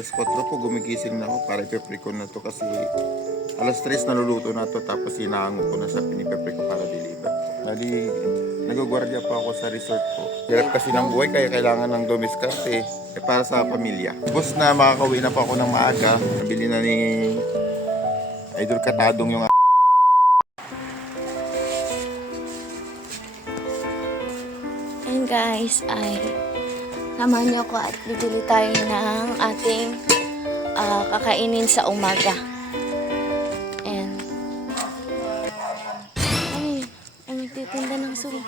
Alas 4 po gumigising na ako para ipe-pre ko na to kasi alas 3 naluluto na to tapos hinahango ko na sa pinipe-pre ko para deliver. Bali, nagugwardiya pa ako sa resort po. Hirap kasi ng buhay kaya kailangan ng dumiskarte para sa pamilya. Bus na makakauwi na po ako ng maaga. Nabili na ni Idol Katadong yung And guys, ay samahan niyo ko at bibili tayo ng ating kakainin sa umaga. And ay nagtitinda ng suman.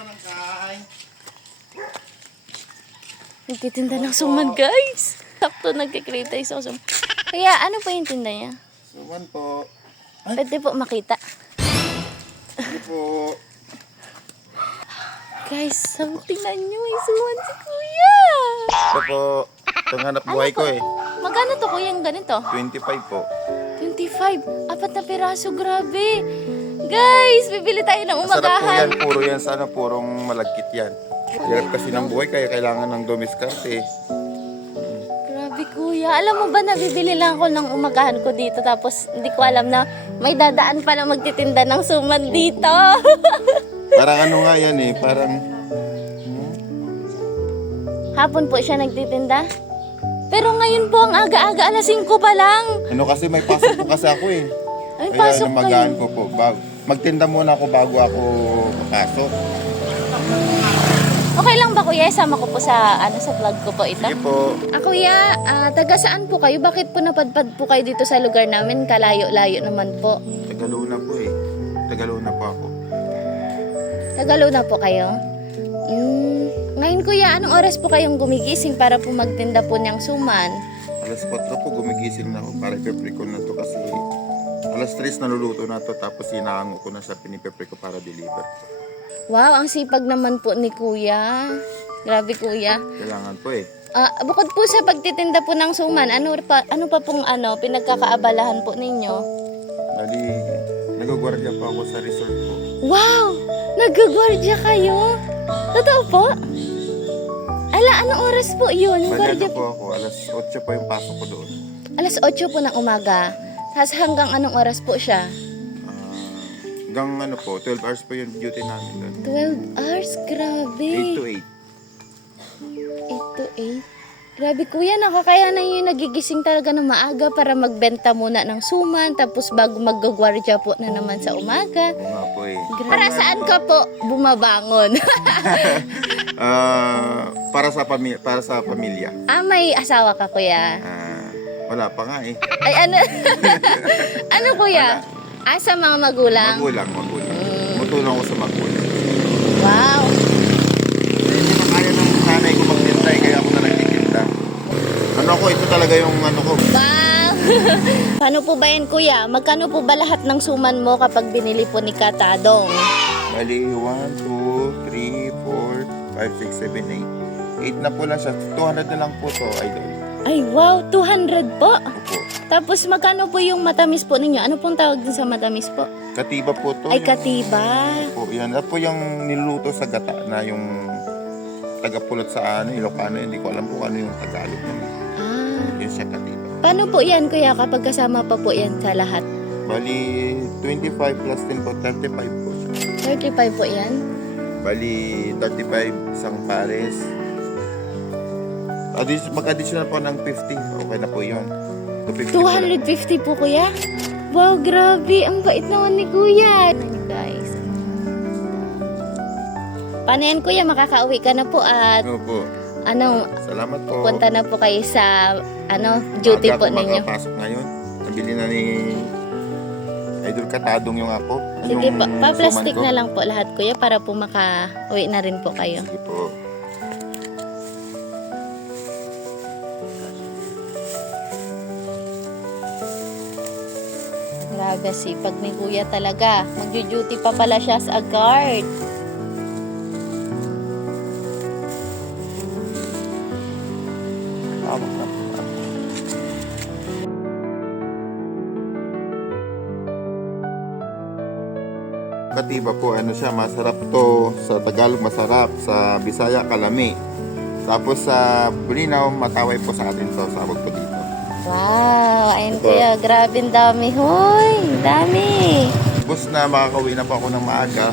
Nagtitinda ng suman, guys. Sakto nagkikreate tayo sa suman. Kaya ano pa yung tinda niya? suman po. Pwede po makita. Hindi po. Guys, tingnan nyo, may suman si Kuya. Ito po. Itong hanap buhay ko eh. Magkano to kuya yung ganito? 25 po. 25. 4 na piraso, grabe. Guys, bibili tayo ng Masarap po yan. umagahan. Puro yan sana. Purong malagkit yan. Hirap kasi ng buhay kaya kailangan ng dumiskarte. Grabe kuya. Alam mo ba na bibili lang ako ng umagahan ko dito tapos hindi ko alam na may dadaan pala magtitinda ng suman dito. Parang ano nga yan eh. Parang Hapon po siya nagtitinda. Pero ngayon po ang aga-aga, alas 5 pa lang. ano kasi may pasok po kasi ako eh. Ay, Kaya pasok namagaan kayo. ko po. Magtinda muna ako bago ako papasok. Okay lang ba kuya? Sama ko po sa sa vlog ko po ito. Sige po. Kuya, taga saan po kayo? Bakit po napadpad po kayo dito sa lugar namin? Kalayo-layo naman po. Tagaluna po eh. Tagaluna po ako. Tagalona po kayo? Ngayon kuya, anong oras po kayong gumigising para po magtinda po niyang suman? Alas 4 po gumigising na ako para ipe-pre ko na to kasi alas 3 naluluto na to tapos hinahango ko na sa pinipe-pre ko para deliver. Wow, ang sipag naman po ni kuya. Grabe kuya. Kailangan po eh. Bukod po sa pagtitinda po ng suman, ano pa pong pinagkakaabalahan po ninyo? Bali, nagugwardiya pa ako sa resort po. Wow! Nagagwardya kayo? Totoo po? Ala, anong oras po yun? Bali, Gwardiya ano po ako, alas 8 po yung pasok ko doon. Alas 8 po ng umaga. Tapos hanggang anong oras po siya? Hanggang ano po, 12 hours po yung duty namin doon. 12 hours? Grabe. 8 to 8. 8 to 8? Grabe kuya, nakakaya na yung nagigising talaga ng maaga para magbenta muna ng suman tapos bago maggagwardya po na naman sa umaga. Oo nga po eh. Para saan ka po bumabangon? Para sa pamilya. May asawa ka kuya? Wala pa nga eh. Ay ano? Ano kuya? Sa mga magulang? Magulang. Matulong ko sa magulang. Wow! Hindi na kaya ng nanay ko magtinda eh, kaya ako na nagtitinda. Ito talaga yung ko. Wow! Paano po ba yan kuya? Magkano po ba lahat ng suman mo kapag binili po ni Katadong? Bali, 1, 2, 3, 4, 5, 6, 7, 8. 8 na po lang siya. 200 na lang po to, idol. Ay wow! 200 po! Opo. Tapos magkano po yung matamis po ninyo? Ano pong tawag din sa matamis po? Katiba po to. Ay katiba! Po, yan. At po yung niluluto sa gata na yung tagapulot sa Ilocano. Hindi ko alam po ano yung Tagalog naman. Yun siya katiba. Paano po yan kuya kapag kasama pa po yan sa lahat? Bali, 25 plus 10 po, 35 po siya. 35 po yan? Bali, 35 isang pares. Mag-additional po ng 50. Okay na po yun. 250 po kuya? Wow, grabe. Ang bait naman ni kuya. Guys. Paano yan kuya? Makakauwi ka na po at Ano po. Salamat po. punta na po kayo sa duty po ninyo. Makapasok ngayon. Nabili na ni Idol Katadong yung ako. Sige po, Yung pa-plastic suman ko. na lang po lahat kuya para po makauwi na rin po kayo. Sige po. Grabe, sipag ni kuya talaga. Magjo-duty pa pala siya sa guard. Tawag na po. Katiba po, siya, masarap to. Sa Tagalog masarap, sa Bisaya kalami. Tapos sa Bulinaw, mataway po sa atin to, sabog po dito. Wow, ayun Opo. kuya, grabe ang dami, hoy, ang dami. Bus na makakauwi na po ako ng maaga.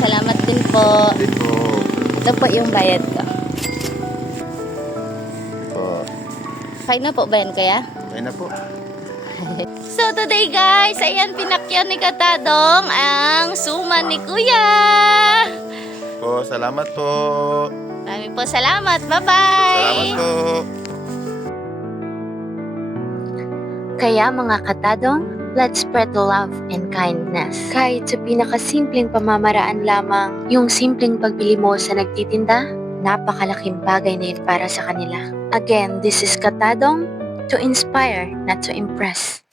Salamat din po. Dito. Ito po yung bayad ko. Ito. Okay na po ba yan kuya? Okay na po. So today guys, ayan pinakyan ni Katadong ang suman ni kuya. Po, salamat po. Marami po salamat. Bye-bye. Salamat po. Kaya mga katadong, let's spread the love and kindness. Kahit sa pinakasimpleng pamamaraan lamang, yung simpleng pagbili mo sa nagtitinda, napakalaking bagay na yun para sa kanila. Again, this is Katadong, to inspire, not to impress.